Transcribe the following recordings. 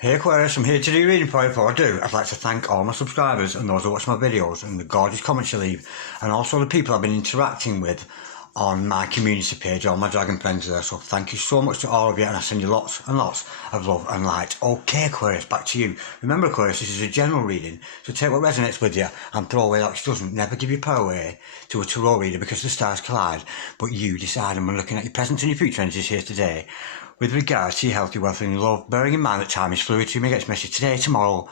Hey Aquarius, I'm here to do reading for you. Before I do, I'd like to thank all my subscribers and those who watch my videos and the gorgeous comments you leave, and also the people I've been interacting with on my community page, all my dragon friends there. So thank you so much to all of you, and I send you lots and lots of love and light. Okay Aquarius, back to you. Remember Aquarius, this is a general reading, so take what resonates with you and throw away that which doesn't. Never give your power away to a tarot reader because the stars collide, but you decide. And we're looking at your present and your future energies here today. With regards to your health, your wealth and your love, bearing in mind that time is fluid, you may get this message today, tomorrow,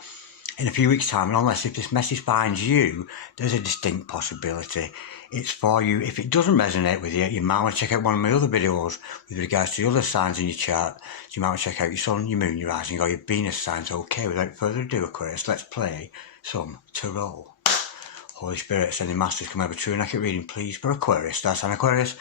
in a few weeks' time, and unless if this message finds you, there's a distinct possibility it's for you. If it doesn't resonate with you, you might want to check out one of my other videos with regards to the other signs in your chart. So you might want to check out your sun, your moon, your rising, or your Venus signs. Okay, without further ado, Aquarius, let's play some tarot. Holy Spirit, sending masters, come over true and accurate reading, please, for Aquarius. That's an Aquarius.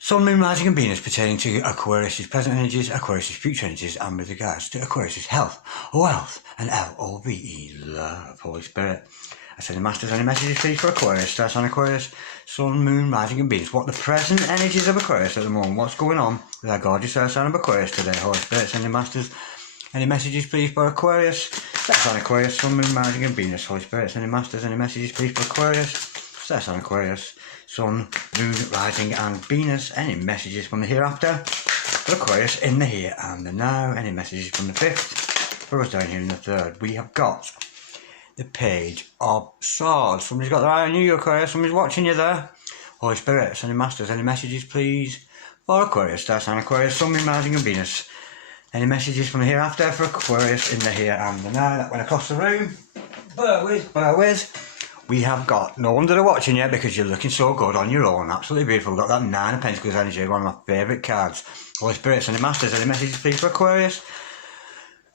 Sun, Moon, Rising and Venus pertaining to Aquarius' present energies, Aquarius' future energies, and with regards to Aquarius' health, wealth, and L-O-V-E, love. Holy Spirit, I send the masters any messages please for Aquarius. Starts on Aquarius, Sun, Moon, Rising and Venus. What the present energies of Aquarius at the moment? What's going on with our gorgeous earth sign of Aquarius today? Holy Spirit, send the masters any messages please for Aquarius. Starts on Aquarius, Sun, Moon, Rising and Venus. Holy Spirit, send the masters any messages please for Aquarius. Starts on Aquarius, Sun, Moon, Rising and Venus. Any messages from the hereafter for Aquarius in the here and the now. Any messages from the fifth for us down here in the third. We have got the Page of Swords. Somebody's got their eye on you, Aquarius. Somebody's watching you there. Holy Spirit, sending masters any messages please for Aquarius. That's an Aquarius, Sun, Moon, Rising and Venus. Any messages from the hereafter for Aquarius in the here and the now. That went across the room. Bear with. We have got, no wonder they're watching you because you're looking so good on your own. Absolutely beautiful. We've got that Nine of Pentacles energy, one of my favourite cards. Holy Spirit, sending masters any messages please for Aquarius.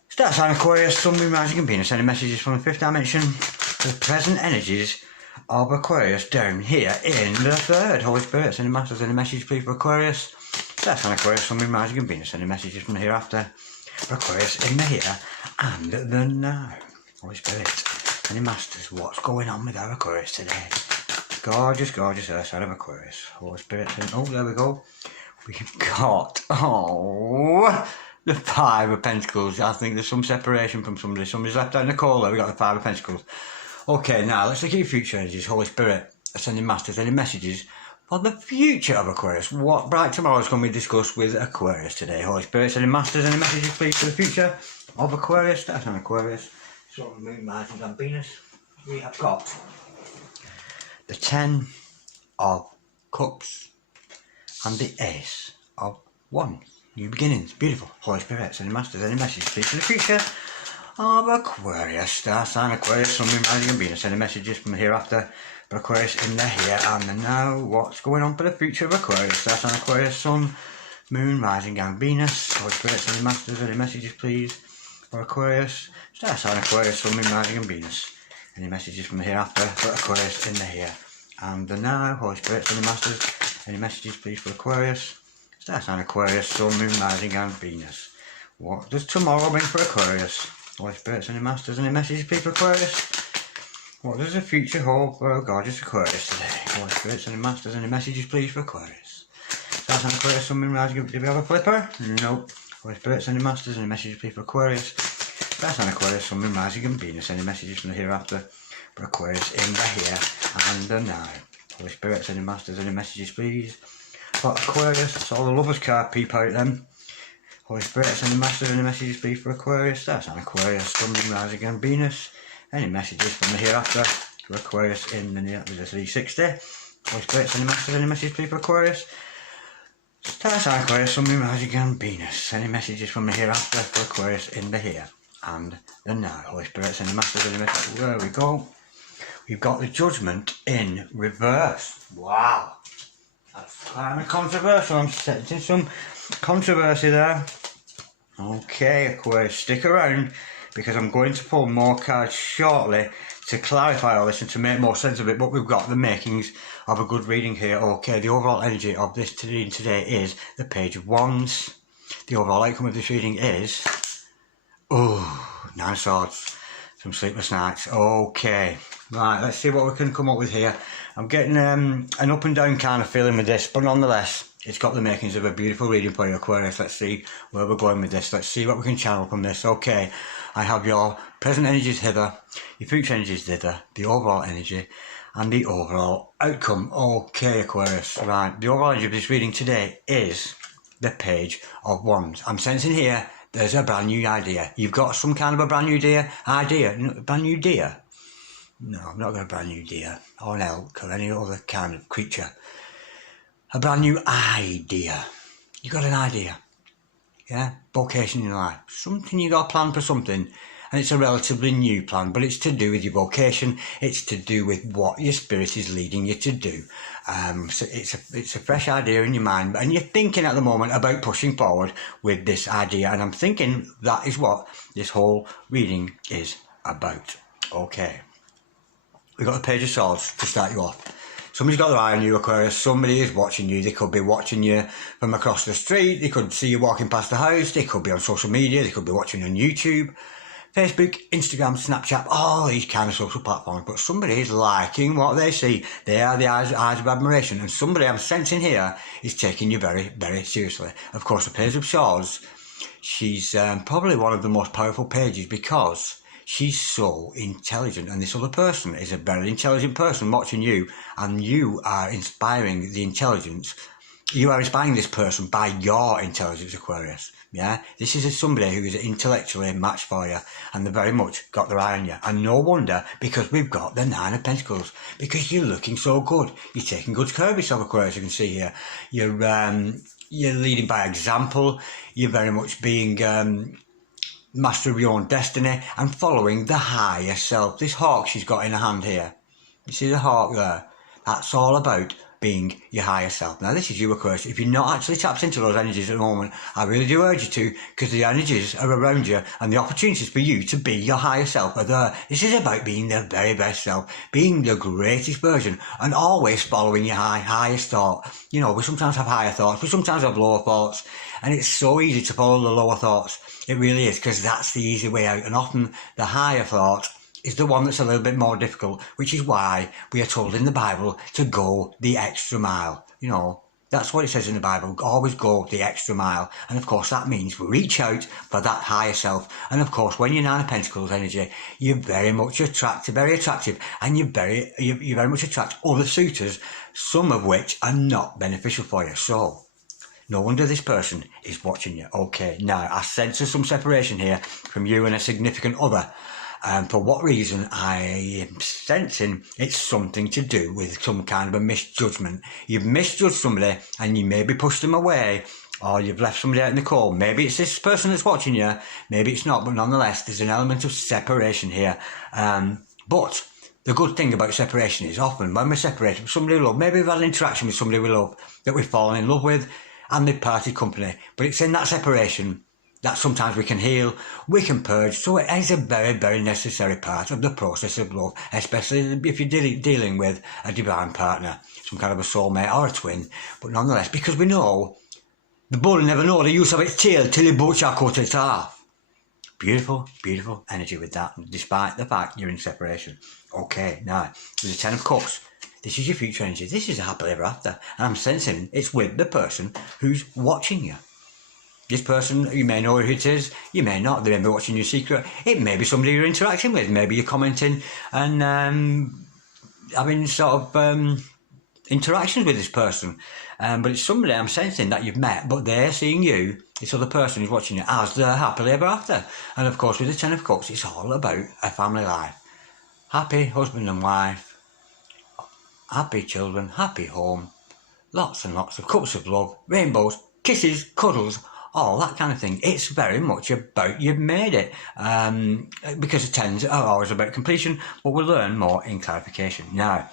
Start sign Aquarius, Sun, Moon, Rising and Venus. Any messages from the fifth dimension. The present energies of Aquarius down here in the third. Holy Spirit, sending masters any messages please for Aquarius. Start sign Aquarius, Sun, Moon, Rising and Venus. Any messages from the hereafter for Aquarius in the here and the now. Holy Spirit, any masters, what's going on with our Aquarius today? Gorgeous, gorgeous earth side of Aquarius. Holy Spirit, oh, there we go. We've got, the Five of Pentacles. I think there's some separation from somebody. Somebody's left out in the cold there. We got the Five of Pentacles. Okay, now let's look at your future energies. Holy Spirit, sending masters any messages for the future of Aquarius. What bright tomorrow is going to be discussed with Aquarius today? Holy Spirit, sending masters any messages please for the future of Aquarius. That's an Aquarius. Sun, Moon, Rising and Venus. We have got the Ten of Cups and the Ace of Wands. New beginnings. Beautiful. Holy Spirit, sending masters any messages please for the future of Aquarius. Star sign Aquarius, Sun, Moon, Rising and Venus. Any messages from the hereafter for Aquarius in the here and the now. What's going on for the future of Aquarius? Star sign Aquarius, Sun, Moon, Rising and Venus. Holy Spirit, sending masters any messages please for Aquarius. Star sign Aquarius, Sun, Moon, Rising and Venus. Any messages from the hereafter for Aquarius in the here and the now. Holy Spirit, sending masters any messages please for Aquarius. Star sign Aquarius, Sun, Moon, Rising and Venus. What does tomorrow bring for Aquarius? Holy Spirit, sending masters any messages please for Aquarius. What does the future hold for our gorgeous Aquarius today? Holy Spirit, sending masters any messages please for Aquarius. Star sign Aquarius, Sun, Moon, Rising. Did we have a flipper? Nope. Holy Spirit, sending masters any messages please for Aquarius. Star sign Aquarius, Sun, Moon, Rising and Venus. Any messages from the hereafter for Aquarius in the here and the now. Holy Spirit, sending masters any messages please for Aquarius. That's all the lovers card peep out then. Holy Spirit, sending masters any messages please for Aquarius. That's an Aquarius, Sun, Moon, Rising and Venus. Any messages from the hereafter for Aquarius in the near, there's a 360. Holy Spirit, sending masters any messages please for Aquarius. Star sign Aquarius, Sun, Moon, Rising and Venus. Any messages from the hereafter for Aquarius in the here and the now. Holy Spirit, sending masters any messages. There we go. We've got the Judgment in reverse. Wow. That's kind of controversial. I'm sensing some controversy there. Okay, Aquarius, stick around because I'm going to pull more cards shortly to clarify all this and to make more sense of it. But we've got the makings of a good reading here. Okay, the overall energy of this reading today is the Page of Wands. The overall outcome of this reading is, Nine of Swords. Some sleepless nights. Okay, right, let's see what we can come up with here. I'm getting an up and down kind of feeling with this, but nonetheless, It's got the makings of a beautiful reading for you, Aquarius. Let's see where we're going with this. Let's see what we can channel from this. Okay, I have your present energies hither, your future energies thither, the overall energy, and the overall outcome. Okay, Aquarius. Right, the overall energy of this reading today is the Page of Wands. I'm sensing here there's a brand new idea. You've got some kind of a brand new idea. Brand new deer? No, I've not got a brand new deer or an elk or any other kind of creature. A brand new idea. You got an idea. Yeah? Vocation in life. Something you got a plan for something. And it's a relatively new plan, but it's to do with your vocation. It's to do with what your spirit is leading you to do. So it's a fresh idea in your mind, and you're thinking at the moment about pushing forward with this idea. And I'm thinking that is what this whole reading is about. Okay. We've got the Page of Swords to start you off. Somebody's got their eye on you, Aquarius. Somebody is watching you. They could be watching you from across the street. They could see you walking past the house. They could be on social media. They could be watching on YouTube, Facebook, Instagram, Snapchat, all these kind of social platforms. But somebody is liking what they see. They are the eyes of admiration. And somebody I'm sensing here is taking you very, very seriously. Of course, the Page of Swords, she's probably one of the most powerful pages because she's so intelligent, and this other person is a very intelligent person watching you, and you are inspiring the intelligence. You are inspiring this person by your intelligence, Aquarius. Yeah, this is somebody who is intellectually matched for you, and they've very much got their eye on you. And no wonder, because we've got the Nine of Pentacles, because you're looking so good. You're taking good care of yourself, Aquarius. You can see here. You're leading by example. You're very much being master of your own destiny and following the higher self. This hawk she's got in her hand here, you see the hawk there? That's all about being your higher self. Now this is you, Aquarius. If you're not actually tapped into those energies at the moment, I really do urge you to, because the energies are around you and the opportunities for you to be your higher self are there. This is about being the very best self, being the greatest version, and always following your highest thought. You know, we sometimes have higher thoughts, we sometimes have lower thoughts, and it's so easy to follow the lower thoughts. It really is, because that's the easy way out, and often the higher thought is the one that's a little bit more difficult, which is why we are told in the Bible to go the extra mile. You know, that's what it says in the Bible, always go the extra mile. And of course that means reach out for that higher self. And of course when you're Nine of Pentacles energy, you're very much very attractive, and you very much attract other suitors, some of which are not beneficial for you. So no wonder this person is watching you. Okay, now I sense some separation here from you and a significant other. For what reason? I am sensing it's something to do with some kind of a misjudgment. You've misjudged somebody and you maybe pushed them away, or you've left somebody out in the cold. Maybe it's this person that's watching you, maybe it's not, but nonetheless there's an element of separation here. But the good thing about separation is often when we're separated from somebody we love, maybe we've had an interaction with somebody we love that we've fallen in love with, and they've parted company, but it's in that separation that sometimes we can heal, we can purge. So it is a very, very necessary part of the process of love, especially if you're dealing with a divine partner, some kind of a soulmate or a twin. But nonetheless, because we know the bull never know the use of its tail till it both shall cut it off. Beautiful, beautiful energy with that, despite the fact you're in separation. Okay, now, there's a Ten of Cups. This is your future energy. This is a happily ever after. And I'm sensing it's with the person who's watching you. This person, you may know who it is, you may not. They may be watching your secret. It may be somebody you're interacting with. Maybe you're commenting and having sort of interactions with this person. But it's somebody I'm sensing that you've met, but they're seeing you, this other person who's watching you, as their happily ever after. And of course, with the Ten of Cups, it's all about a family life. Happy husband and wife. Happy children, happy home, lots and lots of cups of love, rainbows, kisses, cuddles, all that kind of thing. It's very much about you've made it, because the tens are always about completion, but we'll learn more in clarification. Now,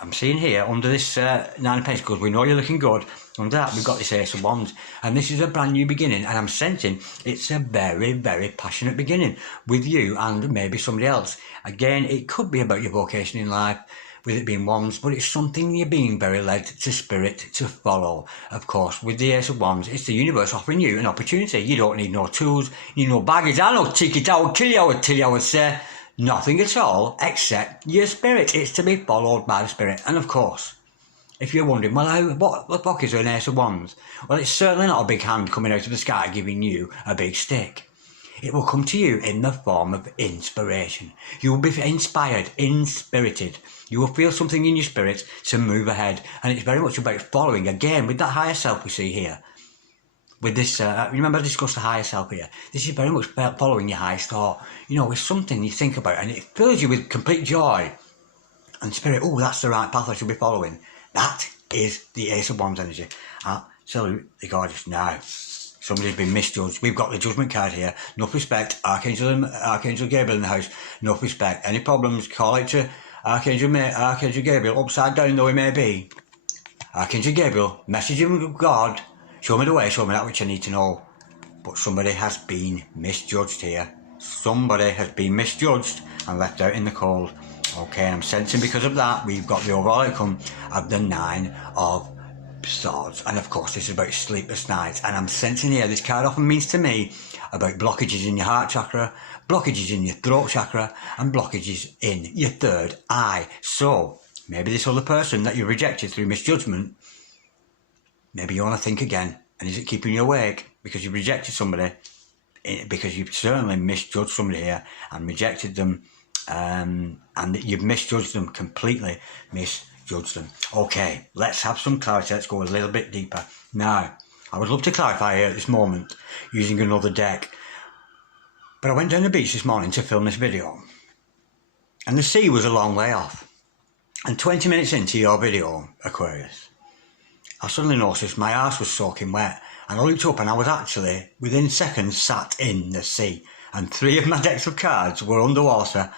I'm seeing here under this Nine of Pentacles, we know you're looking good. Under that, we've got this Ace of Wands, and this is a brand new beginning, and I'm sensing it's a very, very passionate beginning with you and maybe somebody else. Again, it could be about your vocation in life, with it being Wands, but it's something you're being very led to spirit to follow. Of course, with the Ace of Wands, it's the universe offering you an opportunity. You don't need no tools, you need no baggage. I know ticket, I would kill you, I would say nothing at all except your spirit. It's to be followed by the spirit. And of course, If you're wondering, well, what the fuck is an Ace of Wands? Well, it's certainly not a big hand coming out of the sky giving you a big stick. It will come to you in the form of inspiration. You will be inspired, inspirited. You will feel something in your spirit to move ahead. And it's very much about following, again, with that higher self we see here. With this, remember I discussed the higher self here. This is very much following your highest thought. You know, it's something you think about and it fills you with complete joy and spirit. Oh, that's the right path I should be following. That is the Ace of Wands energy. Absolutely gorgeous. Now, somebody's been misjudged. We've got the Judgment card here. Enough respect. Archangel Gabriel in the house. Enough respect. Any problems, call out to Archangel Gabriel, upside down though he may be. Archangel Gabriel, message him of God. Show me the way, show me that which I need to know. But somebody has been misjudged here. Somebody has been misjudged and left out in the cold. Okay, I'm sensing because of that, we've got the overall outcome of the 9 of Swords. And of course, this is about sleepless nights. And I'm sensing here, this card often means to me about blockages in your heart chakra, blockages in your throat chakra, and blockages in your third eye. So, maybe this other person that you rejected through misjudgment, maybe you want to think again. And is it keeping you awake? Because you rejected somebody, because you've certainly misjudged somebody here and rejected them, and you've misjudged them completely, misjudged them. Okay, let's have some clarity. Let's go a little bit deeper. Now, I would love to clarify here at this moment using another deck. But I went down the beach this morning to film this video. And the sea was a long way off. And 20 minutes into your video, Aquarius, I suddenly noticed my arse was soaking wet, and I looked up and I was actually, within seconds, sat in the sea. And 3 of my decks of cards were underwater,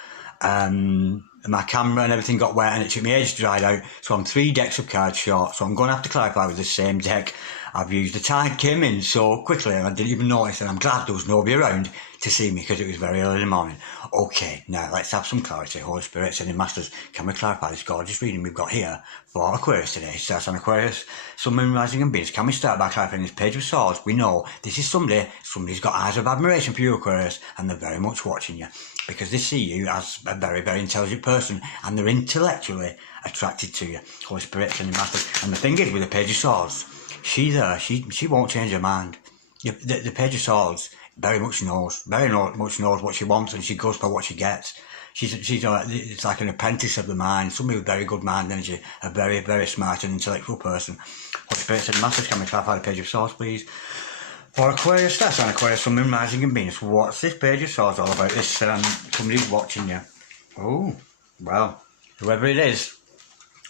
my camera and everything got wet and it took me ages to dry out, so I'm 3 decks of cards short, so I'm going to have to clarify with the same deck I've used. The tide came in so quickly and I didn't even notice, and I'm glad there was nobody around to see me because it was very early in the morning. Okay, now let's have some clarity. Holy Spirit, Sending Masters, can we clarify this gorgeous reading we've got here for Aquarius today? Starts on Aquarius, Sun, Moon, Rising and Venus. Can we start by clarifying this Page of Swords? We know this is somebody's got eyes of admiration for you, Aquarius, and they're very much watching you because they see you as a very, very intelligent person and they're intellectually attracted to you. Holy Spirit, Sending Masters. And the thing is with the Page of Swords, she won't change her mind. The Page of Swords very much knows what she wants, and she goes for what she gets. She's it's like an apprentice of the mind, somebody with very good mind energy, a very, very smart and intellectual person. Holy Spirit and Masters, can we clarify the Page of Swords, please? For Aquarius, that's on Aquarius, Sun, Moon, Rising and Venus. What's this Page of Swords all about? This somebody's watching you. Oh, well, whoever it is,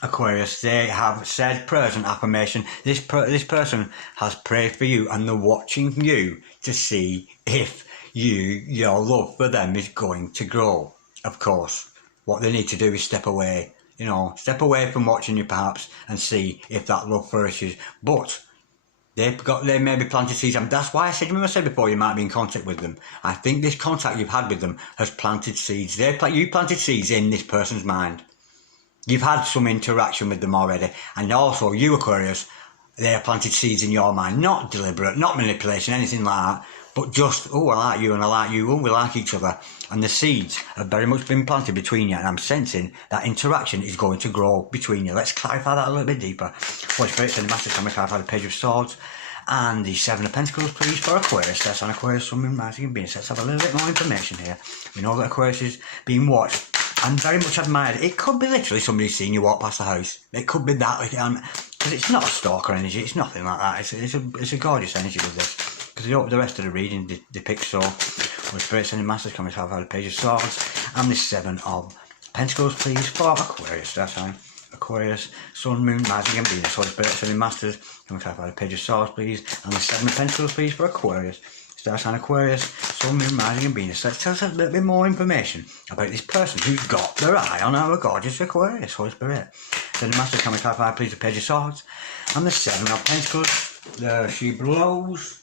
Aquarius, they have said prayers and affirmation. This person has prayed for you and they're watching you to see if your love for them is going to grow. Of course, what they need to do is step away, step away from watching you perhaps and see if that love flourishes. But they maybe planted seeds, and that's why I said before you might be in contact with them. I think this contact you've had with them has planted seeds. You planted seeds in this person's mind. You've had some interaction with them already, and also you, Aquarius, they have planted seeds in your mind, not deliberate, not manipulation, anything like that, but just, oh, I like you and I like you, oh, we like each other, and the seeds have very much been planted between you, and I'm sensing that interaction is going to grow between you. Let's clarify that a little bit deeper. Holy Spirit, Send Masters, can we clarify the Page of Swords and the 7 of Pentacles, please, for Aquarius? That's on Aquarius, Sun, Moon, Rising and Venus. Let's have a little bit more information here. We know that Aquarius is being watched and very much admired. It could be literally somebody seeing you walk past the house. It could be that, because it's not a stalker energy. It's nothing like that. It's a gorgeous energy with this. Because the rest of the reading depicts so. With Spirit, Sending Masters, can we have the Page of Swords and the 7 of Pentacles, please, for Aquarius? That's fine. Aquarius, Sun, Moon, Rising and Venus. Holy Spirit, Sending Masters, can we have the Page of Swords, please, and the 7 of Pentacles, please, for Aquarius? Star sign Aquarius, Sun, Moon, Rising and Venus. Let's tell us a little bit more information about this person who's got their eye on our gorgeous Aquarius. Holy Spirit, Sending Masters, can we clarify, please, the Page of Swords and the 7 of Pentacles? There she blows.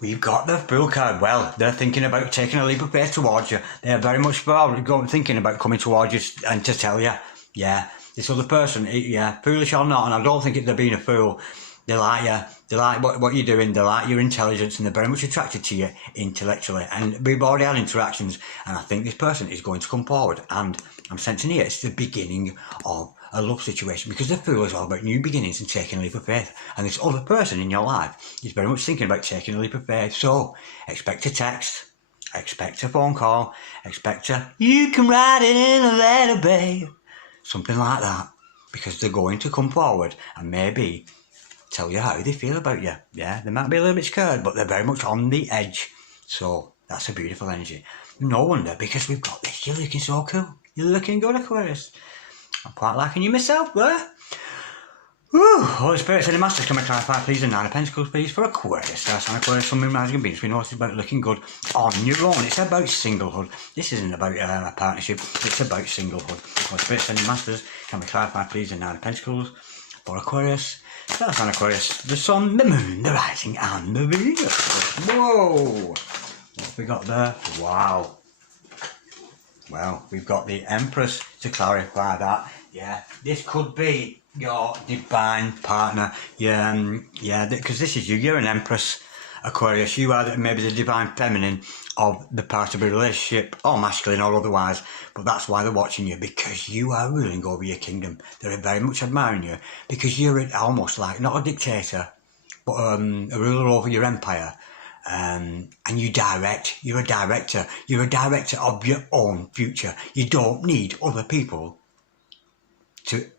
We've got the Fool card. Well, they're thinking about taking a leap of faith towards you. They're very much thinking about coming towards you and to tell you, yeah, this other person, yeah, foolish or not, and I don't think they're being a fool. They like you. They like what you're doing. They like your intelligence, and they're very much attracted to you intellectually. And we've already had interactions, and I think this person is going to come forward. And I'm sensing here it's the beginning of a love situation, because the Fool is all about new beginnings and taking a leap of faith. And this other person in your life is very much thinking about taking a leap of faith. So expect a text, expect a phone call, expect you can write it in a letter, babe. Something like that. Because they're going to come forward and maybe tell you how they feel about you. Yeah, they might be a little bit scared, but they're very much on the edge. So that's a beautiful energy. No wonder, because we've got this. You're looking so cool. You're looking good, Aquarius. I'm quite liking you myself there. Woo! Holy Spirit, Any Masters, can I clarify, please, the Nine of Pentacles, please, for Aquarius. That's an Aquarius, Sun, Moon, Rising, and Venus. We know it's about looking good on your own. It's about singlehood. This isn't about a partnership. It's about singlehood. Holy Spirit, Any Masters, can we clarify, please, the Nine of Pentacles for Aquarius. That's an Aquarius, the Sun, the Moon, the Rising, and the Venus. Whoa! What have we got there? Wow. Well, we've got the Empress to clarify that. Yeah, this could be your divine partner. Yeah, because this is you. You're an Empress, Aquarius. You are maybe the divine feminine of the part of a relationship, or masculine or otherwise. But that's why they're watching you, because you are ruling over your kingdom. They're very much admiring you, because you're almost like, not a dictator, but a ruler over your empire. And you direct. You're a director. You're a director of your own future. You don't need other people to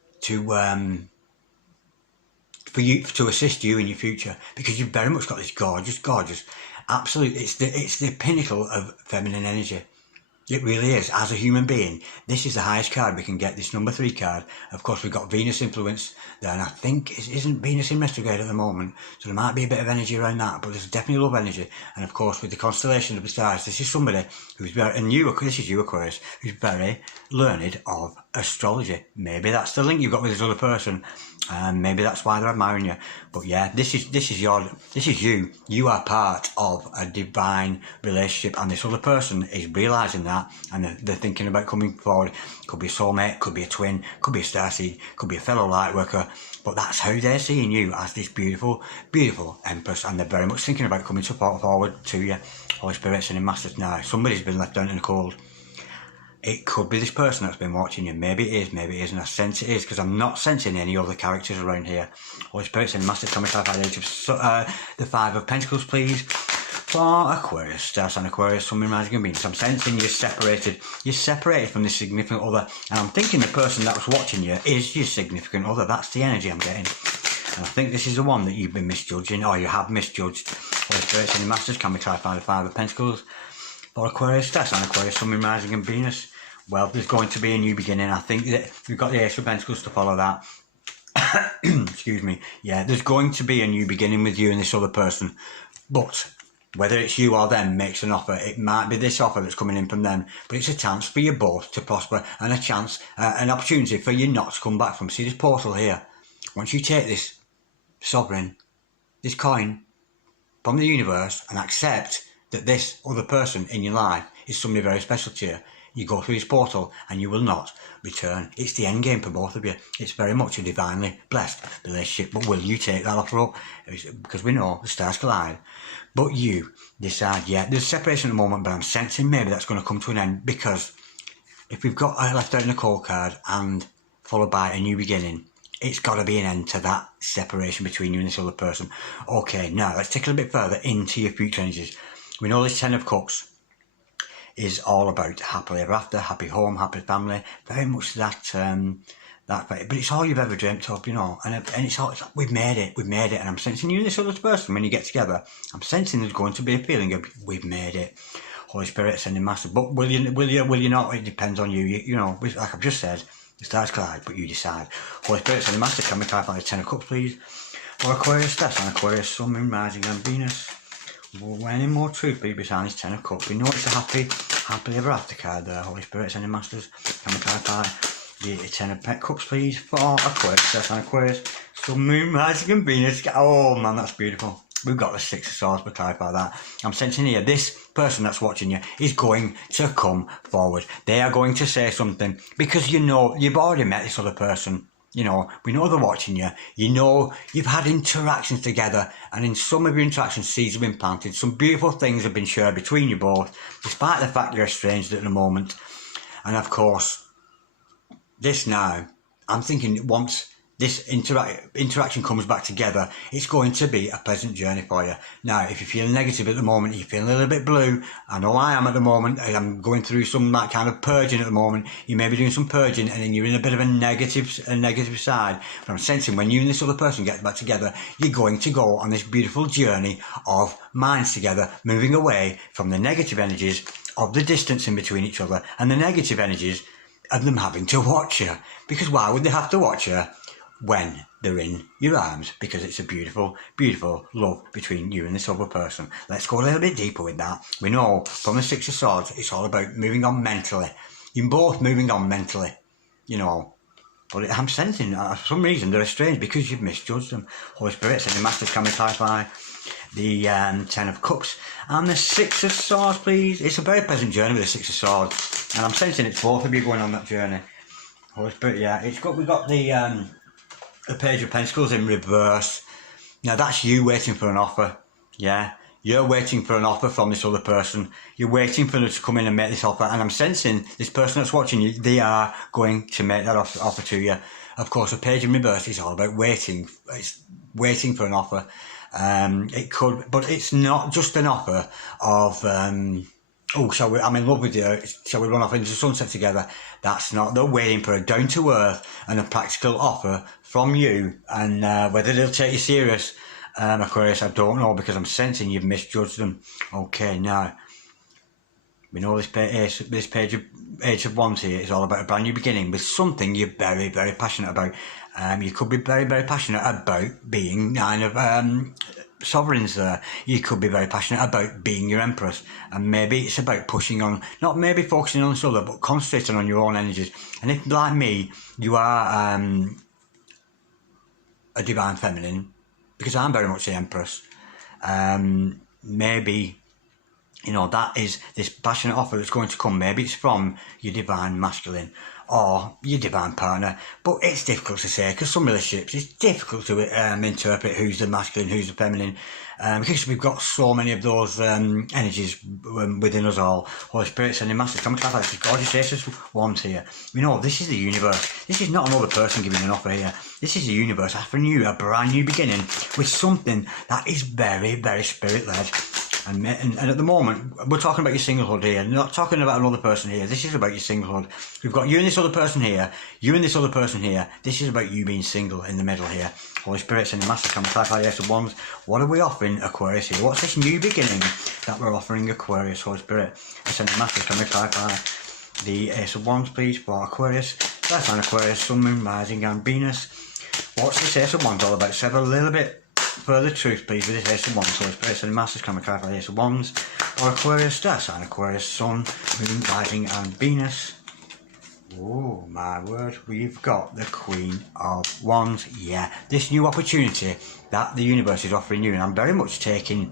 assist you in your future, because you've very much got this gorgeous, absolute. It's the pinnacle of feminine energy. It really is. As a human being, this is the highest card we can get. This number 3 card. Of course, we've got Venus influence there, and I think it isn't Venus in retrograde at the moment, so there might be a bit of energy around that. But there's definitely love energy, and of course, with the constellation of the stars, this is somebody who's very, and you, this is you, Aquarius, who's very learned of astrology. Maybe that's the link you've got with this other person. Maybe that's why they're admiring you. But yeah, this is you. You are part of a divine relationship, and this other person is realising that, and they're thinking about coming forward. Could be a soulmate, could be a twin, could be a starseed, could be a fellow light worker. But that's how they're seeing you, as this beautiful, beautiful Empress, and they're very much thinking about coming forward to you. Holy Spirit, Any Masters now. Somebody's been left out in the cold. It could be this person that's been watching you. Maybe it is, maybe it isn't. I sense it is, because I'm not sensing any other characters around here. Holy Spirit, Any Masters, can we clarify the 5 of Pentacles, please, for Aquarius. Stars and Aquarius, Sun, Moon, Rising, and Venus. I'm sensing you're separated. You're separated from this significant other, and I'm thinking the person that's watching you is your significant other. That's the energy I'm getting. And I think this is the one that you've been misjudging, or you have misjudged. Holy Spirit, Any Masters, can we clarify the 5 of Pentacles for Aquarius. Stars and Aquarius, Sun, Moon, Rising, and Venus. Well, there's going to be a new beginning. I think that we've got the Ace of Pentacles to follow that. Excuse me. Yeah, there's going to be a new beginning with you and this other person. But whether it's you or them makes an offer. It might be this offer that's coming in from them. But it's a chance for you both to prosper, and a chance, an opportunity for you not to come back from. See this portal here? Once you take this sovereign, this coin from the universe, and accept that this other person in your life is somebody very special to you, you go through this portal and you will not return. It's the end game for both of you. It's very much a divinely blessed relationship. But will you take that offer up? Because we know the stars collide. But you decide, yeah, there's separation at the moment, but I'm sensing maybe that's going to come to an end, because if we've got left out in a cold card and followed by a new beginning, it's got to be an end to that separation between you and this other person. Okay, now let's take it a bit further into your future energies. We know this 10 of Cups is all about happily ever after, happy home, happy family, very much that, but it's all you've ever dreamt of, you know, and it's all, we've made it, and I'm sensing you and this other person, when you get together, I'm sensing there's going to be a feeling of, we've made it. Holy Spirit, sending massive, but will you not? It depends on you, you know, like I've just said, the stars collide, but you decide. Holy Spirit, sending massive, can we clarify the 10 of Cups, please? Or Aquarius, that's an Aquarius, Sun, Moon, Rising, and Venus. Well, any more truth be behind this 10 of Cups? We know it's a happily ever after card there. Holy Spirit, Any Masters, can we clarify the 10 of Cups, please, for Aquarius? That's an Aquarius, Sun, Moon, Rising, and Venus. Oh man, that's beautiful. We've got the 6 of Swords, but clarify that. I'm sensing here, this person that's watching you is going to come forward. They are going to say something, because you know, you've already met this other person. You know, we know they're watching you. You know, you've had interactions together, and in some of your interactions, seeds have been planted. Some beautiful things have been shared between you both, despite the fact you're estranged at the moment. And of course, this now, I'm thinking once this interaction comes back together, it's going to be a pleasant journey for you. Now, if you're feeling negative at the moment, you're feeling a little bit blue, I know I am at the moment, I'm going through some that kind of purging at the moment, you may be doing some purging and then you're in a bit of a negative side, but I'm sensing when you and this other person get back together, you're going to go on this beautiful journey of minds together, moving away from the negative energies of the distance in between each other and the negative energies of them having to watch you. Because why would they have to watch you when they're in your arms? Because it's a beautiful, beautiful love between you and this other person. Let's go a little bit deeper with that. We know from the Six of Swords, it's all about moving on mentally. You're both moving on mentally, you know. But I'm sensing, for some reason, they're estranged because you've misjudged them. Holy Spirit, sending masters, can we clarify the Ten of Cups and the Six of Swords, please? It's a very pleasant journey with the Six of Swords, and I'm sensing it's both of you going on that journey. Holy Spirit, yeah. We've got the Page of Pentacles in reverse. Now that's you waiting for an offer, yeah. You're waiting for an offer from this other person. You're waiting for them to come in and make this offer. And I'm sensing this person that's watching you, they are going to make that offer to you. Of course, a page in reverse is all about waiting. It's waiting for an offer. It could, but it's not just an offer of, I'm in love with you, shall we run off into the sunset together? That's not, they're waiting for a down-to-earth and a practical offer from you. And whether they'll take you serious, Aquarius, I don't know, because I'm sensing you've misjudged them. Okay, now, we know this page of Ace of Wands here is all about a brand new beginning with something you're very, very passionate about. You could be very, very passionate about being Nine of Sovereigns there. You could be very passionate about being your Empress. And maybe it's about pushing on, not maybe focusing on this other, but concentrating on your own energies. And if, like me, you are a Divine Feminine, because I'm very much the Empress, maybe, you know, that is this passionate offer that's going to come. Maybe it's from your Divine Masculine or your Divine Partner, but it's difficult to say, because some relationships, it's difficult to interpret who's the masculine, who's the feminine, because we've got so many of those energies within us all. Holy Spirit, sending masters, come to this gorgeous Ace of Wands here. You know, this is the universe. This is not another person giving an offer here. This is the universe offering you a brand new beginning with something that is very, very spirit-led. And at the moment, we're talking about your singlehood here, not talking about another person here. This is about your singlehood. We've got you and this other person here, you and this other person here. This is about you being single in the middle here. Holy Spirit, sending massive come clarify the Ace of Wands. What are we offering Aquarius here? What's this new beginning that we're offering Aquarius? Holy Spirit, sending massive, can we clarify the Ace of Wands, please, for Aquarius? That's an Aquarius, Sun, Moon, Rising, and Venus. What's this Ace of Wands all about? So have a little bit further truth, please, with this Ace of Wands. So Spirit and Masters, can we clarify the Ace of Wands or Aquarius, star sign Aquarius, Sun, Moon, Rising, and Venus. Oh my word, we've got the Queen of Wands. Yeah, this new opportunity that the universe is offering you, and I'm very much taking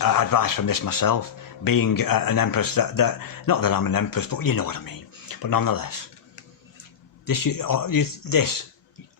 advice from this myself, being an Empress. That not that I'm an Empress, but you know what I mean. But nonetheless, this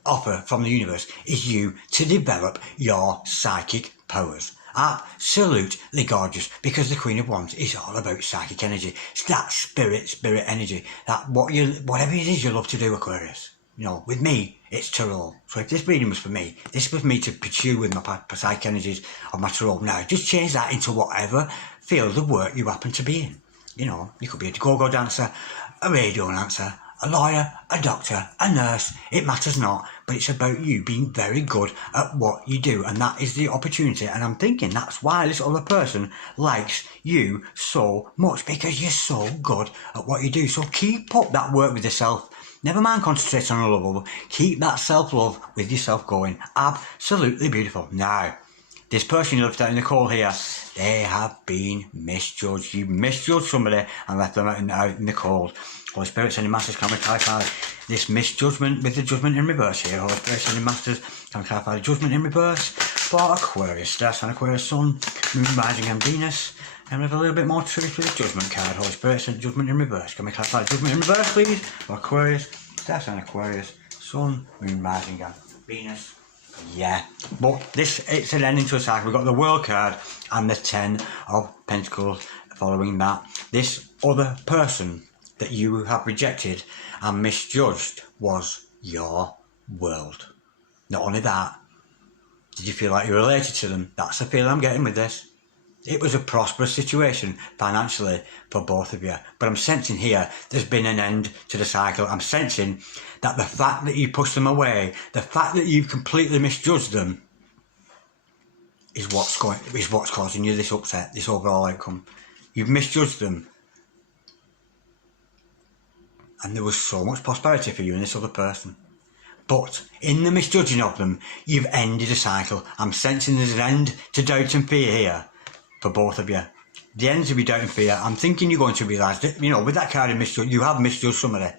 offer from the universe is you to develop your psychic powers. Absolutely gorgeous, because the Queen of Wands is all about psychic energy. It's that spirit energy, that whatever it is you love to do, Aquarius. You know, with me, it's tarot. So if this reading was for me, this was me to pursue with my psychic energies of my tarot. Now, just change that into whatever field of work you happen to be in. You know, you could be a go-go dancer, a radio announcer, a lawyer, a doctor, a nurse, it matters not, but it's about you being very good at what you do, and that is the opportunity. And I'm thinking that's why this other person likes you so much, because you're so good at what you do. So keep up that work with yourself. Never mind concentrating on other people. Keep that self-love with yourself going. Absolutely beautiful. Now, this person you left out in the call here, they have been misjudged. You misjudged somebody and left them out in the cold. Holy Spirit, sending masters, can we clarify this misjudgment with the judgment in reverse here? Holy Spirit, sending masters, can we clarify the judgment in reverse for Aquarius, star sign Aquarius, Sun, Moon, Rising, and Venus. And we have a little bit more truth with the judgment card. Holy Spirit, sending judgment in reverse. Can we clarify the judgment in reverse, please? For Aquarius, star sign Aquarius, Sun, Moon, Rising, and Venus. Yeah, but it's an ending to a cycle. We've got the World card and the Ten of Pentacles following that. This other person that you have rejected and misjudged was your world. Not only that, did you feel like you were related to them? That's the feeling I'm getting with this. It was a prosperous situation financially for both of you. But I'm sensing here there's been an end to the cycle. I'm sensing that the fact that you pushed them away, the fact that you've completely misjudged them, is what's causing you this upset, this overall outcome. You've misjudged them. And there was so much prosperity for you and this other person. But in the misjudging of them, you've ended a cycle. I'm sensing there's an end to doubt and fear here for both of you. The end to be doubt and fear. I'm thinking you're going to realise that, you know, with that kind of misjudge, you have misjudged somebody.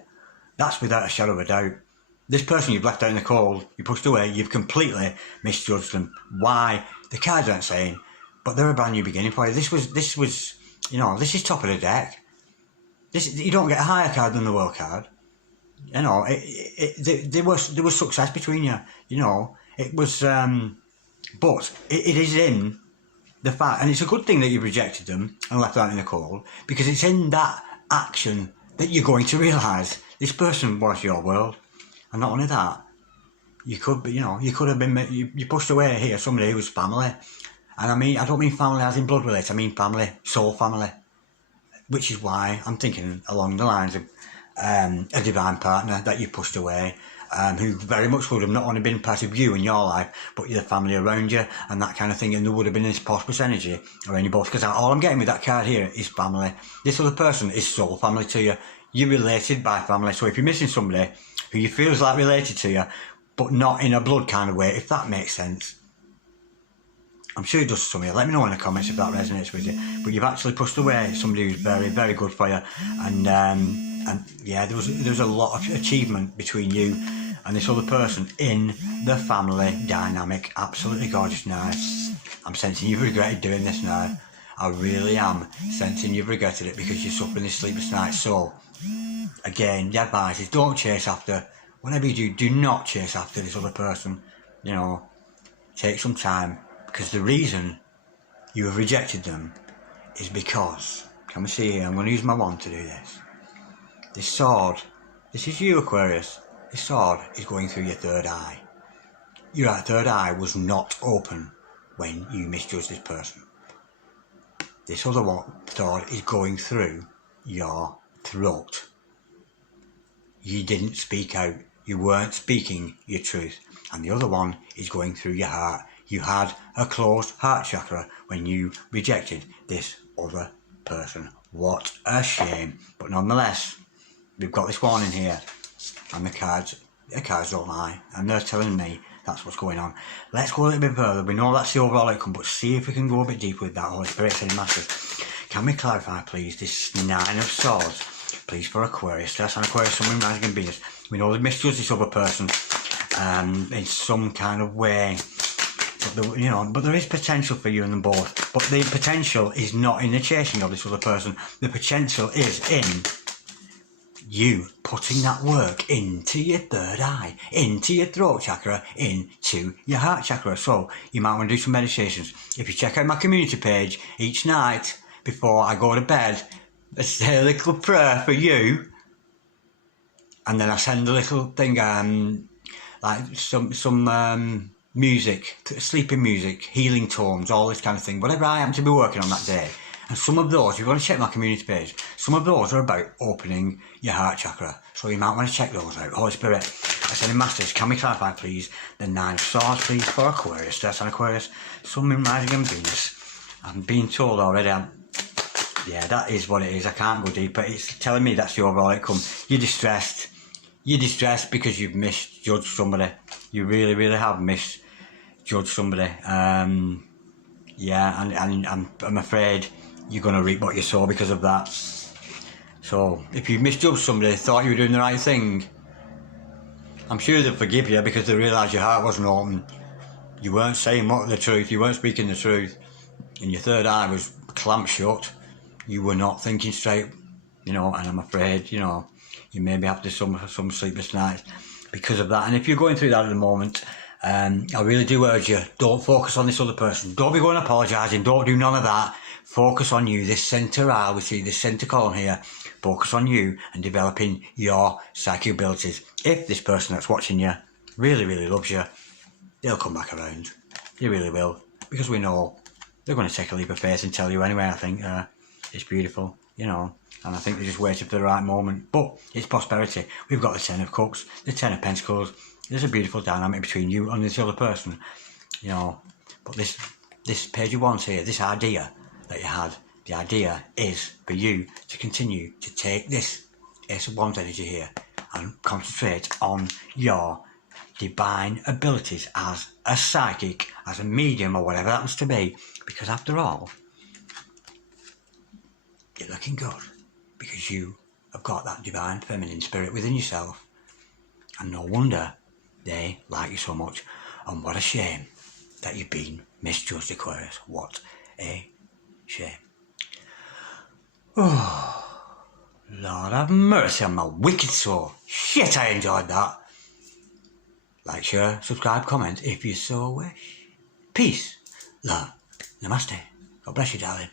That's without a shadow of a doubt. This person you've left out in the cold, you pushed away, you've completely misjudged them. Why? The cards aren't saying, but they're a brand new beginning for you. This was, you know, this is top of the deck. You don't get a higher card than the world card. You know, there was success between you. You know, it was, but it is in the fact, and it's a good thing that you rejected them and left out in the cold, because it's in that action that you're going to realise this person was your world. And not only that, you could be, you know, you could have been, you pushed away here somebody who was family. And I mean, I don't mean family as in blood related, I mean family, soul family. Which is why I'm thinking along the lines of a divine partner that you pushed away, who very much would have not only been part of you in your life, but the family around you and that kind of thing, and there would have been this prosperous energy around you both, because all I'm getting with that card here is family. This other person is soul family to you. You're related by family, so if you're missing somebody who you feel is like related to you, but not in a blood kind of way, if that makes sense. I'm sure it does to some of you. Let me know in the comments if that resonates with you. But you've actually pushed away somebody who's very, very good for you. And yeah, there was a lot of achievement between you and this other person in the family dynamic. Absolutely gorgeous now. I'm sensing you've regretted doing this now. I really am sensing you've regretted it because you're suffering this sleepless night. So, again, the advice is don't chase after, whatever you do not chase after this other person. You know, take some time. Because the reason you have rejected them is because, can we see here, I'm going to use my wand to do this. This sword, this is you, Aquarius. This sword is going through your third eye. Your third eye was not open when you misjudged this person. This other sword is going through your throat. You didn't speak out. You weren't speaking your truth. And the other one is going through your heart. You had a closed heart chakra when you rejected this other person. What a shame. But nonetheless, we've got this warning here. And the cards don't lie. And they're telling me that's what's going on. Let's go a little bit further. We know that's the overall outcome, but see if we can go a bit deeper with that. Holy Spirit saying, Masters, can we clarify, please, this Nine of Swords, please, for Aquarius. That's an Aquarius, Sun, Moon, Rising, and Venus. We know they've misjudged this other person in some kind of way. But there is potential for you and them both. But the potential is not in the chasing of this other person. The potential is in you putting that work into your third eye, into your throat chakra, into your heart chakra. So you might want to do some meditations. If you check out my community page each night before I go to bed, I say a little prayer for you, and then I send a little thing, like some music, sleeping music, healing tones, all this kind of thing, whatever I happen to be working on that day. And some of those, if you want to check my community page, some of those are about opening your heart chakra. So you might want to check those out. Holy Spirit, Ascending Masters, can we clarify, please, the Nine of Swords, please, for Aquarius. That's an Aquarius, Sun, Moon, Rising, and Venus. I'm being told already, yeah, that is what it is. I can't go deeper. It's telling me that's the overall outcome. You're distressed. You're distressed because you've misjudged somebody. You really, really have misjudged somebody. Yeah, and I'm afraid you're going to reap what you sow because of that. So, if you misjudged somebody, thought you were doing the right thing, I'm sure they'll forgive you because they realise your heart wasn't open. You weren't saying the truth, you weren't speaking the truth, and your third eye was clamped shut. You were not thinking straight, and I'm afraid, you maybe have to some sleepless nights because of that. And if you're going through that at the moment, I really do urge you, don't focus on this other person. Don't be going apologising, don't do none of that. Focus on you, this centre eye, we see this centre column here. Focus on you and developing your psychic abilities. If this person that's watching you really, really loves you, they'll come back around. They really will. Because we know they're going to take a leap of faith and tell you anyway. I think it's beautiful, you know. And I think they're just waiting for the right moment. But it's prosperity. We've got the 10 of Cups, the 10 of Pentacles. There's a beautiful dynamic between you and this other person, you know. But this page of wands here, this idea that you had, the idea is for you to continue to take this Ace of Wands energy here and concentrate on your divine abilities as a psychic, as a medium, or whatever it happens to be. Because after all, you're looking good. Because you have got that divine feminine spirit within yourself. And no wonder they like you so much. And what a shame that you've been misjudged, Aquarius. What a shame. Oh, Lord have mercy on my wicked soul. Shit, I enjoyed that. Like, share, subscribe, comment if you so wish. Peace, love, namaste. God bless you, darling.